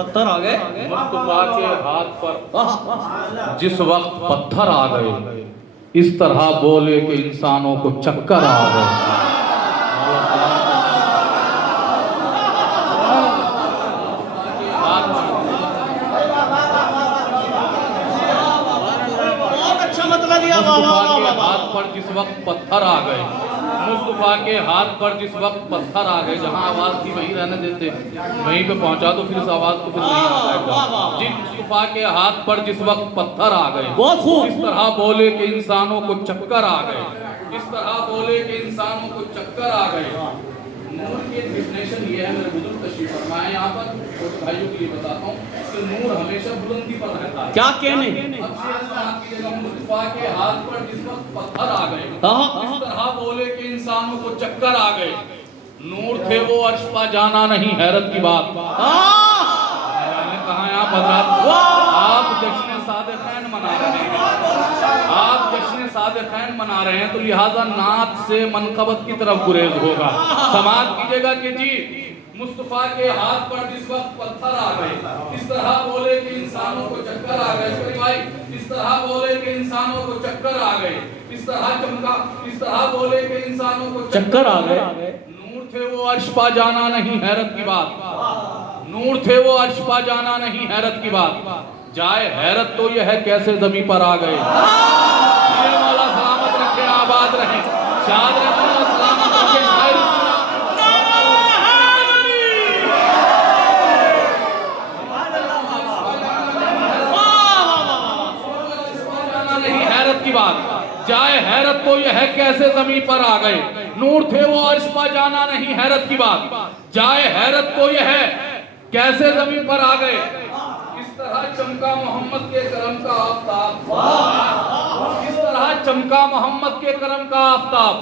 पत्थर आ गए। मुस्तफा के हाथ पर जिस वक्त पत्थर आ गए, इस तरह बोले कि इंसानों को चक्कर आ गए। मुस्तफा के हाथ पर जिस वक्त पत्थर आ गए, मुस्तफा के हाथ पर जिस वक्त पत्थर आ गए, जहाँ आवाज थी वहीं रहने देते, वहीं पे पहुंचा दो, फिर इस आवाज को फिर नहीं आता। जी, मुस्तफा के हाथ पर जिस वक्त पत्थर आ गए, बहुत खूब। इस तरह बोले कि इंसानों को चक्कर आ गए, इस तरह बोले कि इंसानों को चक्कर आ गए। नूर की डेफिनेशन ये है, मेरे बुजुर्ग तशरीफ फरमाए यहाँ पर, छोटे भाइयों के लिए बताता हूँ कि नूर हमेशा बुलंदी पर रहता है। क्या कहने? मुस्तफा के हाथ पर जिस वक्त पत्थर आ गए, इस तरह बोले कि इंसानों को चक्कर आ गए। नूर थे वो अर्श पा जाना नहीं, हैरत की बात। मैंने कहा यहाँ बता, आप जश्न सादिक़ैन मना रहे हैं, आप जश्न सादिक़ैन मना रहे हैं, तो लिहाजा नात से मनकबत की तरफ गुरेज होगा। समाज कीजिएगा कि जी मुस्तफा के हाथ पर जिस वक्त पत्थर आ गए, इस तरह बोले कि इंसानों को चक्कर आ गए। भाई, इस तरह बोले कि इंसानों को चक्कर आ गए, इस तरह चमका, इस तरह बोले कि इंसानों को चक्कर आ गए। नूर थे वो अर्श पा जाना नहीं, हैरत की बात। नूर थे वो अर्श पा जाना नहीं, हैरत की बात। जाए हैरत तो यह है कैसे ज़मीं पर आ गए। ये मौला सलामत रखे, आबाद रहे, शाद रहे, मौला सलामत रखे। नहीं, हैरत की बात। जाए हैरत तो यह है कैसे ज़मीं पर आ गए। नूर थे वो अर्श पा जाना नहीं, हैरत की बात। जाए हैरत तो यह है कैसे ज़मीं पर आ गए। इस तरह चमका मोहम्मद के करम का आफताब, इस तरह चमका मोहम्मद के करम का आफताब,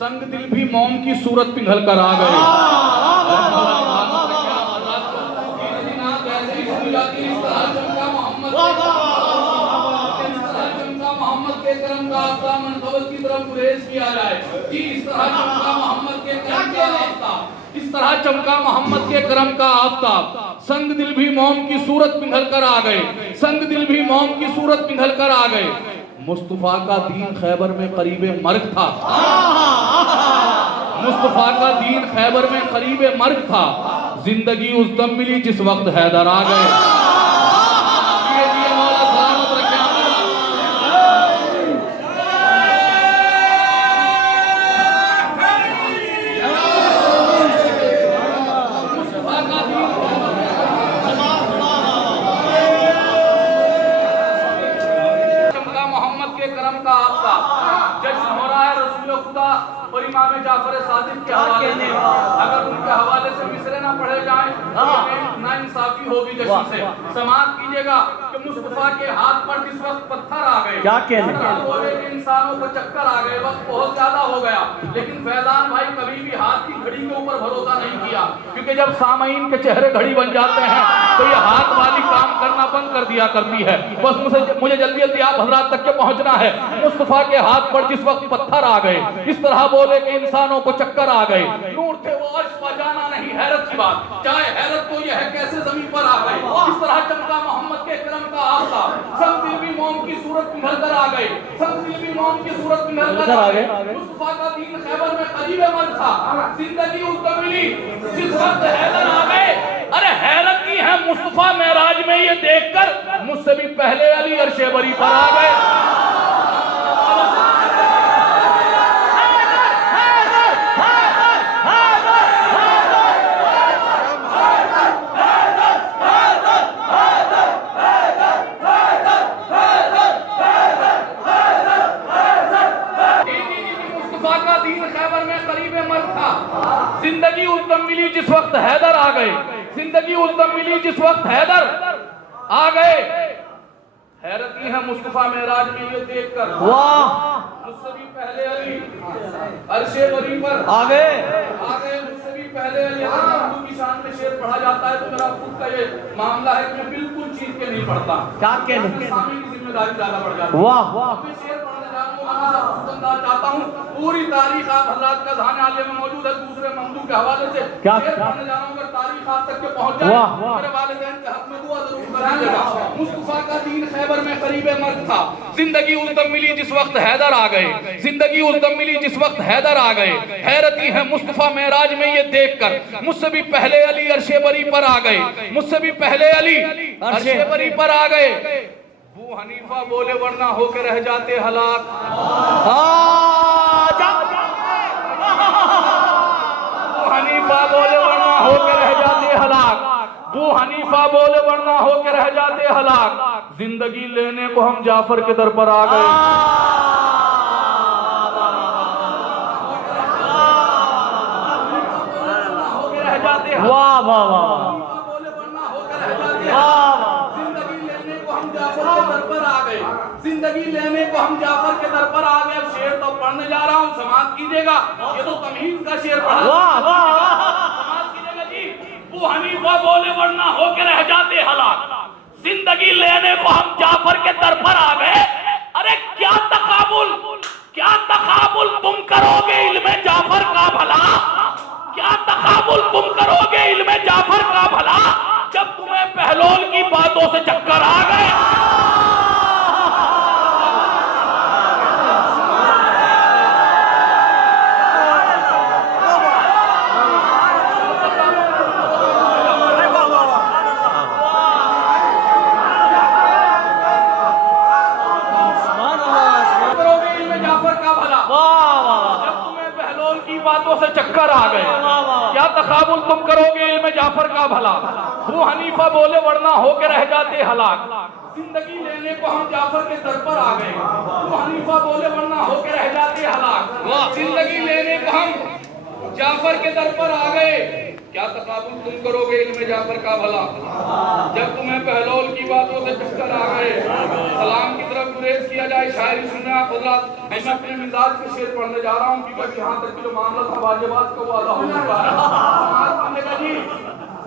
संग दिल भी मोम की सूरत पिघल कर आ गए। की तरफ गुरेज किया जाए कि इस तरह चमका मोहम्मद के करम का आफताब, इस तरह चमका मोहम्मद के करम का आफताब, संग दिल भी मोम की सूरत पिघल कर आ गए, संग दिल भी मोम की सूरत पिघल कर आ गए। मुस्तफा का दीन खैबर में करीबे मर्ग था, मुस्तफा का दीन खैबर में करीबे मर्ग था। जिंदगी उस दम मिली जिस वक्त हैदर आ गए। और इमाम जाफर सादिक के हवाले से, अगर उनके हवाले से मिसरे ना पढ़े जाएं तो ना इंसाफी होगी जश्न से। समाप्त कीजिएगा कि मुस्तफा के हाथ पर जिस वक्त पत्थर आ गए, क्या कहने बोले कि इंसानों को चक्कर आ गए, वक्त बहुत ज्यादा हो गया। लेकिन फैजान भाई कभी भी हाथ की घड़ी के ऊपर भरोसा नहीं किया, क्योंकि जब सामईन के चेहरे घड़ी बन जाते हैं तो ये हाथ वाली काम करना बंद कर दिया करती है। बस मुझे जल्दी जल्दी आप हजरात तक के पहुंचना है। मुस्तफा के हाथ पर जिस वक्त पत्थर आ गए, इस तरह बोले कि इंसानों को चक्कर आ गए। नूर थे वो अर्श पा जाना नहीं, हैरत की बात। चाहे हैरत तो यह है कैसे जमीन पर आ गए। इस तरह चमका मोहम्मद के करम का आफताब, संग दिल भी मोम की सूरत पिघल कर आ गए, संग दिल भी मोम की सूरत पिघल कर आ गए। मुस्तफा का दीन खैबर में करीबे मर्ग था, जिंदगी उसको मिली जिस वक्त हैदर आ गए। अरे हैरत की है मुस्तफा मेराज में ये देखकर, मुझसे भी पहले अली अर्शे बरी पर आ गए। जिंदगी उस दम मिली जिस वक्त हैदर आ गए, जिंदगी उस दम मिली जिस वक्त हैदर आ गए। हैरती है मुस्तफा मेराज में ये देखकर, वाह मुझसे भी पहले अली अर्शे बरी पर आ गए, मुझसे भी पहले अली। अल्लाह की शान में शेर पढ़ा जाता है तो मेरा खुद का ये मामला है कि मैं बिल्कुल चीज के नहीं पढ़ता, क्या कहने की जिम्मेदारी ज्यादा बढ़ जाती है। वाह वाह, शेर पढ़ने जा रहा हूं फरमाना चाहता हूँ। पूरी तारीख आप हजरात का ध्यान आलिया में मौजूद है। दूसरे मौजूद के हवाले से शेर पढ़ने जा रहा हूँ। अगर तारीख आप तक के पहुंच जाए मेरे वालिदैन के हक में दुआ जरूर करिएगा। मुस्तफा का दीन खैबर में करीब मर्द था। जिंदगी उस दम मिली जिस वक्त हैदर आ गए। जिंदगी उस दम मिली जिस वक्त हैदर आ गए। हैरती है मुस्तफा मेराज में ये देखकर, मुझसे भी पहले अली अर्शे बरी पर आ गए। मुझसे भी पहले अली अर्शे बरी पर आ गए। अबू हनीफा बोले वरना होके रह जाते हलाक। अबू हनीफा बोले वरना होके रह जाते हलाक। अबू हनीफा बोले वरना होके रह जाते हलाक। जिंदगी लेने को हम जाफर के दर पर आ गए। वाह वाह वाह, बोले वरना होकर रह जाते हैं। जिंदगी लेने को हम जाफर के दर पर आ गए। जिंदगी लेने को हम जाफर के दर पर आ गए। अब शेर तो पढ़ने जा रहा हूँ, समाप्त कीजिएगा। ये तो तमहीद का शेर पढ़ा। वाह वाह, समाप्त कीजिएगा जी। अबू हनीफा बोले वरना होकर रह जाते हलाक। जिंदगी लेने को हम जाफर के दर पर आ गए। अरे क्या तकाबुल, क्या तकाबुल तुम करोगे इल्मे जाफर का भला। क्या तकाबुल तुम करोगे इल्मे जाफर का भला, जब तुम्हें पहलोल की बातों से चक्कर आ गए। करोगे इल्मे जाफर का भला, जब तुम्हें पहलोल की बातों से चक्कर आ गए। क्या तकाबुल तुम करोगे इल्मे जाफर का भला। अबू हनीफा बोले वरना होके रह जाते हलाक। जिंदगी लेने को हम जाफर के दर पर आ गए। अबू हनीफा बोले वरना होके रह जाते हलाक। जिंदगी लेने को हम जाफर के दर पर आ गए। क्या तकाबुल तुम करोगे इल्मे जाफर का भला, जब तुम्हें पहलोल की बातों से चक्कर आ गए। सलाम की तरफ गुरेज किया जाए। शायरी सुनने आप हजरात। मैं अपने मिजाज के शेर पढ़ने जा रहा हूँ, क्योंकि यहाँ तक जो मामला था वाजिबात का वो अदा हो चुका है।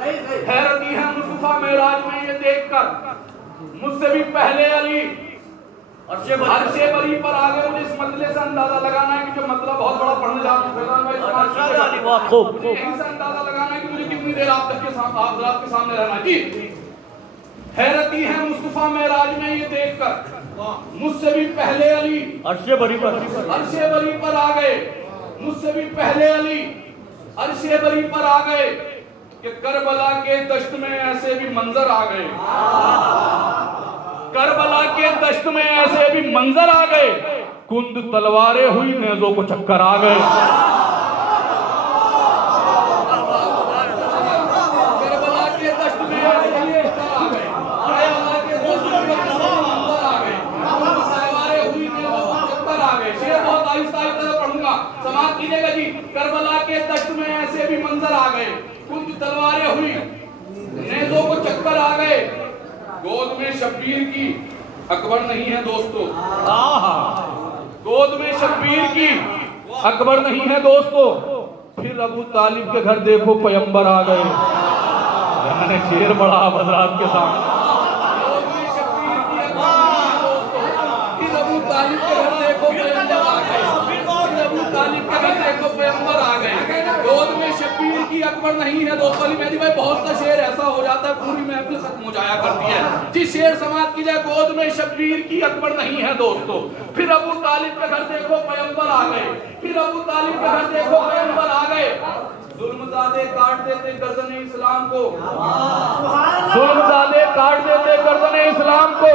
हैरती है मुस्तफा मेराज में ये देखकर, मुझसे भी पहले अली अर्शे बरी पर आ गए। मुझे इस मतले से अंदाजा लगाना है कि जो मतलब बहुत बड़ा पढ़ने जा रहा हूँ, यहीं से अंदाजा लगाना है कि मुझे कितनी देर आप तक के सामने रहना है। जी, हैरती है मुस्तफा मेराज में ये देखकर, मुझसे भी पहले अली अर्शे बरी पर आ गए। मुझसे भी पहले अली अर्शे बरी पर आ गए कि करबला के दश्त में ऐसे भी मंजर आ गए। करबला के दश्त में ऐसे भी मंजर आ गए। कुंद तलवारें हुई नेज़ों को चक्कर आ गए। करबला के दश्त में ऐसे भी मंजर आ गए। तलवारें हुई नेज़ों को चक्कर आ गए। शेर बहुत आहिस्ता आहिस्ता पढ़ूंगा, समाप्त कीजिएगा जी। करबला के दश्त में ऐसे भी मंजर आ गए। कुंद तलवारें हुई नेज़ों को चक्कर आ गए। गोद में शब्बीर की अकबर नहीं है दोस्तों। गोद में शब्बीर की अकबर नहीं है दोस्तों। फिर अबू तालिब के घर देखो पैगंबर आ गए। मैंने शेर बड़ा हजरात के सामने। गोद में शब्बीर की अकबर नहीं है दोस्तों। फिर अबू तालिब के घर देखो पैगंबर आ गए। फिर अबू तालिब के घर देखो पैगंबर आ गए। गोद में शब्बीर की अकबर नहीं है दोस्तों। अली मेहदी भाई, बहुत सा शेर ऐसा हो जाता है पूरी महफिल खत्म हो जाया करती है। जिस शेर समाप्त की जाए, गोद में शब्बीर की अकबर नहीं है दोस्तों। फिर अबू तालिब के घर देखो पैगंबर आ गए। फिर अबू तालिब के घर देखो पैगंबर आ गए। जुल्मज़ादे काट देते गर्दन इस्लाम को। जुल्मज़ादे काट देते गर्दन इस्लाम को।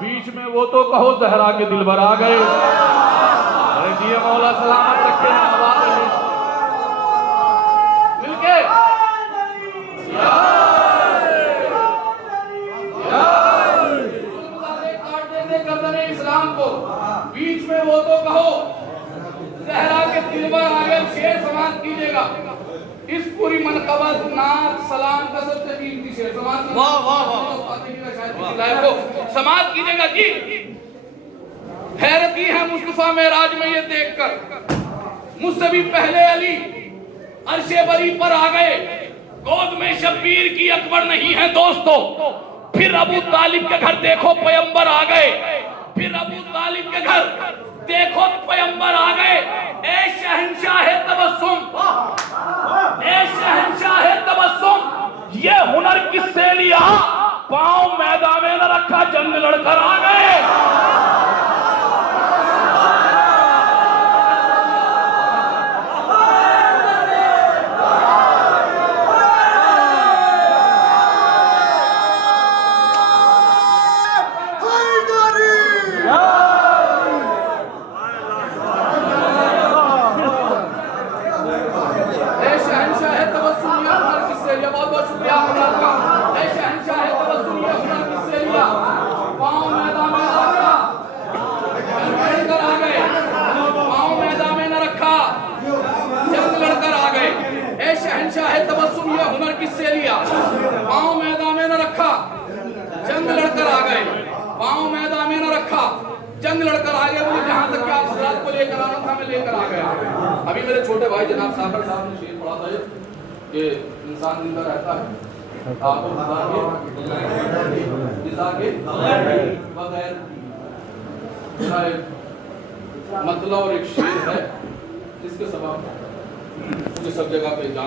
बीच में वो तो कहो जहरा के दिलबर आ गए। अरे जी मौला सलामत रखे हैं। मिलके काट देते गर्दन इस्लाम को। बीच में वो तो कहो जहरा के दिलबर आ गए। शेर समाप्त कीजिएगा। इस पूरी मनक़बत नात सलाम का सबसे कीमती शेर समाप्त। वाह वाह वाह, समाप्त कीजिएगा जी। हैरती है मुस्तफा मेराज में ये देखकर, मुझसे भी पहले अली अर्शे बरी पर आ गए। गोद में शब्बीर की अकबर नहीं है दोस्तों। फिर अबू तालिब के घर देखो पैगंबर आ गए। फिर अबू तालिब के घर देखो पैगंबर आ गए, ए शहंशाह तबस्सुम, ए शहंशाह तबस्सुम, ये हुनर किससे लिया? पांव मैदान में न रखा, जंग लड़कर आ गए। बहुत बहुत शुक्रिया आपका। ए शहंशाह तबस्सुम, ये हुनर किससे लिया? पांव मैदान में रखा, जंग लड़कर आ गए। पांव मैदान में न रखा, जंग लड़कर आ गए। ए शहंशाह तबस्सुम, ये हुनर किससे लिया? पांव मैदान में न रखा, जंग लड़कर आ गए। पांव मैदान में न रखा, जंग लड़कर आ गए। मुझे जहां तक कि आप हजरात को लेकर आना था, मैं लेकर आ गया। अभी मेरे छोटे भाई जनाब सागर साहब ने शेर पढ़ा था कि इंसान जिंदा रहता है आपको बगैर, मतलब और एक शेर है जिसके सबब मुझे सब जगह पे जान